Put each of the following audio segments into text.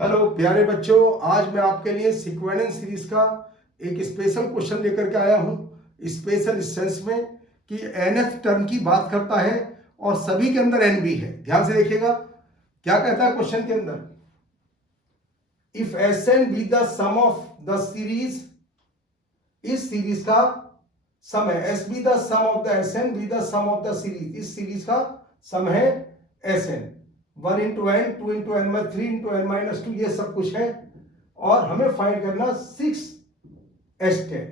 Hello प्यारे बच्चों, आज मैं आपके लिए सीक्वेंस सीरीज का एक स्पेशल क्वेश्चन लेकर के आया हूं। स्पेशल इस सेंस में कि nth टर्म की बात करता है और सभी के अंदर n भी है। ध्यान से देखिएगा क्या कहता है क्वेश्चन के अंदर। If Sn be the sum of the series, इस सीरीज का सम है। S be the sum of the Sn be the sum of the series, इस सीरीज का सम है Sn। 1 into n, 2 into n, 3 into n minus 2, ये सब कुछ है। और हमें फाइंड करना 6 S10।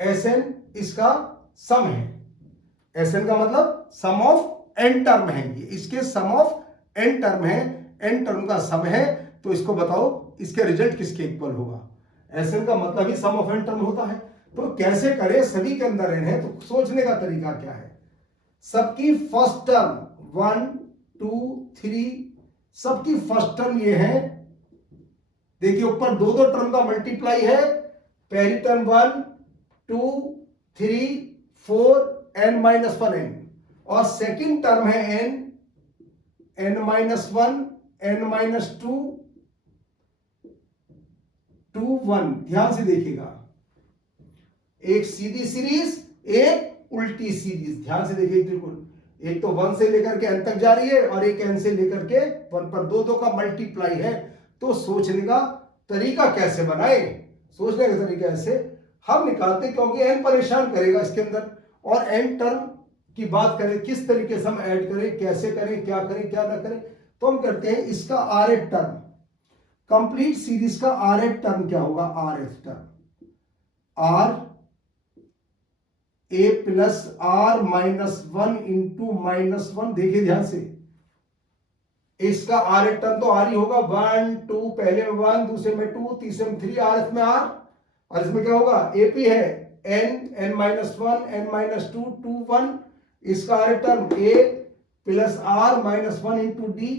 Sn इसका सम है। Sn का मतलब सम ऑफ n टर्म है, ये इसके सम ऑफ n टर्म है। n टर्म का सम है, तो इसको बताओ इसके रिजल्ट किसके इक्वल होगा। Sn का मतलब ही सम ऑफ n टर्म होता है। तो कैसे करें, सभी के अंदर n है, तो सोचने का तरीका क्या है। सबकी फर्स्ट टर्म 1 2 3, सबकी फर्स्ट टर्म ये है। देखिए ऊपर दो दो टर्म का मल्टीप्लाई है। पहली टर्म 1 2 3 4 n माइनस 1 n, और सेकंड टर्म है n माइनस 1 n माइनस 2 2 1। ध्यान से देखिएगा, एक सीधी सीरीज, एक उल्टी सीरीज। ध्यान से देखिए, बिल्कुल एक तो 1 से लेकर के n तक जा रही है और एक n से लेकर के 1 पर दो का मल्टीप्लाई है। तो सोचने का तरीका कैसे बनाए, सोचने का तरीका ऐसे हम निकालते, क्योंकि n परेशान करेगा इसके अंदर। और n टर्म की बात करें, किस तरीके से हम ऐड करें, कैसे करें, क्या करें क्या ना करें, तो हम करते हैं इसका rth टर्म, कंप्लीट सीरीज का rth टर्म क्या होगा। rth term r a plus r minus 1 into minus 1। देखिए ध्यान से, इसका rth टर्म तो r ही होगा। 1 2, पहले में 1, दूसरे में 2, तीसरे में 3, rth में r, और इसमें क्या होगा ap है n माइनस 1 n माइनस 2 2 1। इसका rth term a plus r minus 1 into d।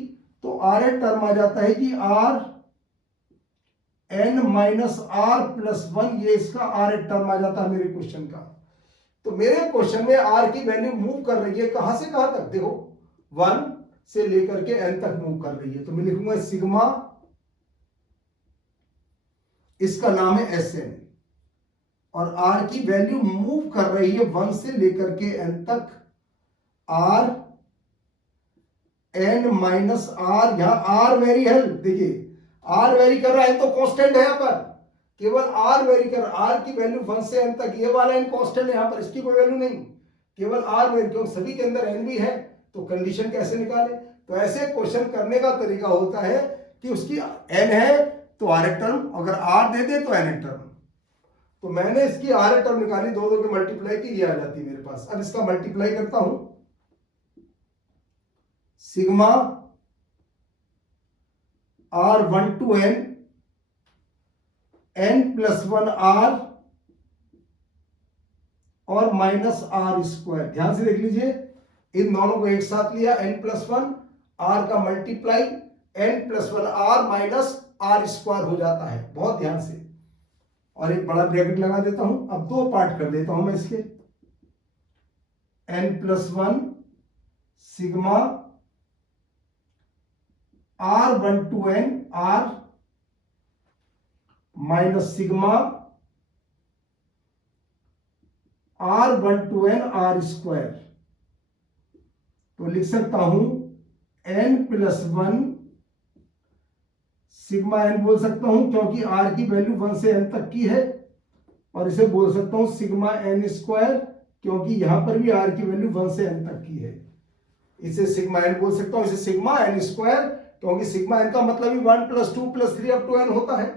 तो rth टर्म आ जाता है कि r n minus r plus 1, ये इसका rth टर्म आ जाता है मेरे क्वेश्चन का। तो मेरे क्वेश्चन में r की वैल्यू मूव कर रही है कहां से कहां तक, देखो 1 से लेकर के n तक मूव कर रही है। तो मैं लिखूंगा सिग्मा, इसका नाम है Sn, और r की वैल्यू मूव कर रही है 1 से लेकर के n तक। r n माइनस r, यहां r वेरी है, देखिए r वेरी कर रहा है तो कांस्टेंट है यहां पर, केवल r वेरी कर, r की वैल्यू 1 से n तक, ये वाला n कांस्टेंट है, यहां पर इसकी कोई वैल्यू नहीं, केवल r वेरी, क्योंकि सभी के अंदर n भी है। तो कंडीशन कैसे निकाले, तो ऐसे क्वेश्चन करने का तरीका होता है कि उसकी n है तो r टर्म, अगर r दे दे तो n टर्म। तो मैंने इसकी r टर्म निकाली, दो की मल्टीप्लाई की, ये आ जाती है मेरे पास। अब इसका मल्टीप्लाई करता हूं, sigma r1 to n plus 1 r और माइनस r स्क्वायर। ध्यान से देख लीजिए, इन दोनों को एक साथ लिया, n प्लस 1 r का multiply n plus 1 r minus r square हो जाता है, बहुत ध्यान से। और एक बड़ा ब्रैकेट लगा देता हूं। अब दो पार्ट कर देता हूं मैं इसके, n plus 1 sigma r1 to n r minus sigma r1 to n r square. तो लिख सकता हूं n प्लस 1 सिग्मा n बोल सकता हूं, क्योंकि r की वैल्यू 1 से n तक की है। और इसे बोल सकता हूं सिग्मा n स्क्वायर, क्योंकि यहां पर भी r की वैल्यू 1 से n तक की है। इसे सिग्मा n बोल सकता हूं, इसे सिग्मा n स्क्वायर, क्योंकि सिग्मा n का मतलब ही 1 plus 2 plus 3 up to n होता है।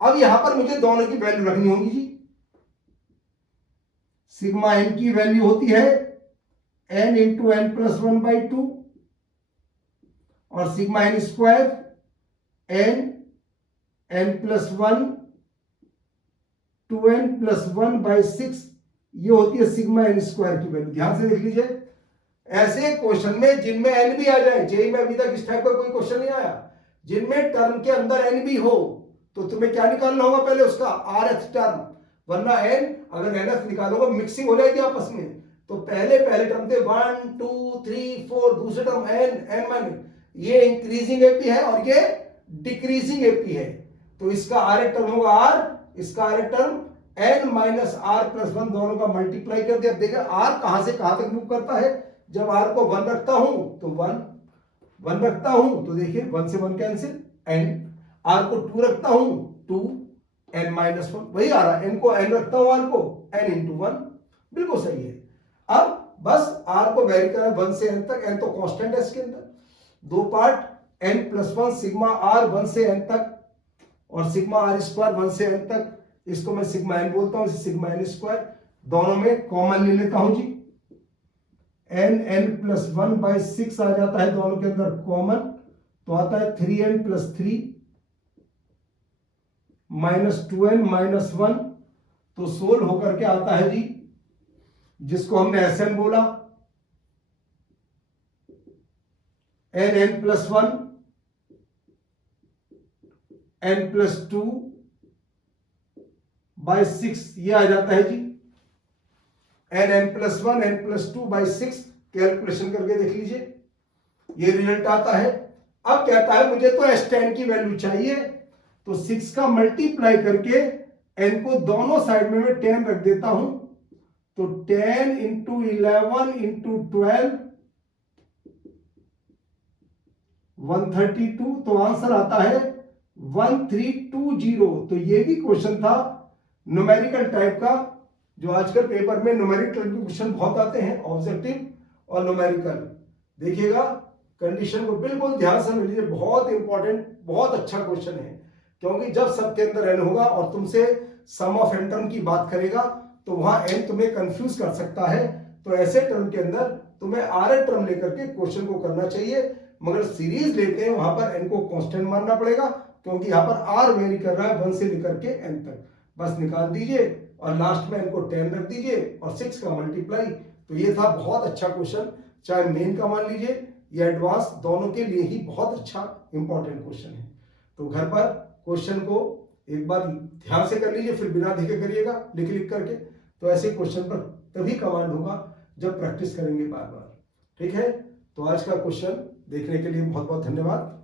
अब यहां पर मुझे दोनों की वैल्यू रखनी होगी जी। सिग्मा n की वैल्यू होती है n into n plus 1 by 2, और sigma n square n plus 1 2n plus 1 by 6, ये होती है सिग्मा n स्क्वायर की वैल्यू। ध्यान से देख लीजिए, ऐसे क्वेश्चन में जिनमें n भी आ जाए, जेई में अभी तक इस टाइप का कोई क्वेश्चन नहीं आया, जिनमें टर्म के अंदर n भी हो, तो तुम्हें क्या निकालना होगा, पहले उसका rth टर्म, वरना n अगर nth निकालोगे मिक्सिंग हो जाएगी आपस में। तो पहले टर्म थे 1 2 3 4, दूसरे टर्म n माइनस ये इंक्रीजिंग एपी है और ये डिक्रीजिंग एपी है, तो इसका आर टर्म होगा आर, इसका r term n minus r plus one, दोनों का मल्टीप्लाई कर दिया। देखिए आर कहां से कहां तक मूव करता है, जब आर को 1 रखता हूं तो 1 रखता हूं तो देखिए 1 से 1 कैंसिल, n आर को 2 रखता हूं 2 n माइनस 1, वही आ रहा, n को n रखता हूं, आर को n इंटू 1, बिल्कुल सही है। अब बस आर को वेरी करना 1 से n तक, n तो कांस्टेंट है इसके अंदर, दो पार्ट n प्लस 1 सिग्मा आर 1 से n तक और सिग्मा आर स्क्वायर 1 से n तक, इसको मैं सिग्मा n बोलता हूं, सिग्मा n स्क्वायर, दोनों में कॉमन ले लेता हूं जी, n प्लस 1 बाई 6 आ जाता है दोनों के अंदर कॉमन, तो आता है 3n plus 3 minus 2n minus 1, तो सोल्व होकर के आता है जी, जिसको हमने Sn बोला, n plus 1 n plus 2 by 6, ये आ जाता है जी n plus 1 n plus 2 by 6, calculation करके देख लीजिए, ये रिजल्ट आता है। अब कहता है मुझे तो S10 की वैल्यू चाहिए, तो 6 का मल्टीप्लाई करके n को दोनों साइड में मैं 10 रख देता हूं, तो 10 इंटू 11 इंटू 12 132, तो आंसर आता है 1320। तो ये भी क्वेश्चन था न्यूमेरिकल टाइप का, जो आजकल पेपर में न्यूमेरिकल के क्वेश्चन बहुत आते हैं, ऑब्जेक्टिव और न्यूमेरिकल। देखिएगा कंडीशन को बिल्कुल ध्यान से लीजिए, बहुत इंपॉर्टेंट, बहुत अच्छा क्वेश्चन है, क्योंकि जब सबके अंदर n होगा और तुमसे सम ऑफ n टर्म की बात करेगा तो वहां n तुम्हें कंफ्यूज कर सकता है, तो ऐसे टर्म के अंदर तुम्हें आर टर्म लेकर के क्वेश्चन को करना चाहिए, मगर सीरीज लेते हैं वहां पर n को कांस्टेंट मानना पड़ेगा, क्योंकि यहाँ पर r वेरी कर रहा है 1 से लेकर के n तक, बस निकाल दीजिए और लास्ट में n को 10 रख दीजिए और 6 का मल्टीप्लाई। तो ये था बहुत अच्छा क्वेश्चन, चाहे मेन का मान लीजिए या एडवांस, दोनों के लिए ही बहुत अच्छा इंपॉर्टेंट क्वेश्चन है। तो घर पर क्वेश्चन को एक बार ध्यान से कर लीजिए, फिर बिना देखे करिएगा लिख लिख करके, तो ऐसे क्वेश्चन पर तभी कमांड होगा जब प्रैक्टिस करेंगे बार बार। ठीक है, तो आज का क्वेश्चन देखने के लिए बहुत बहुत धन्यवाद।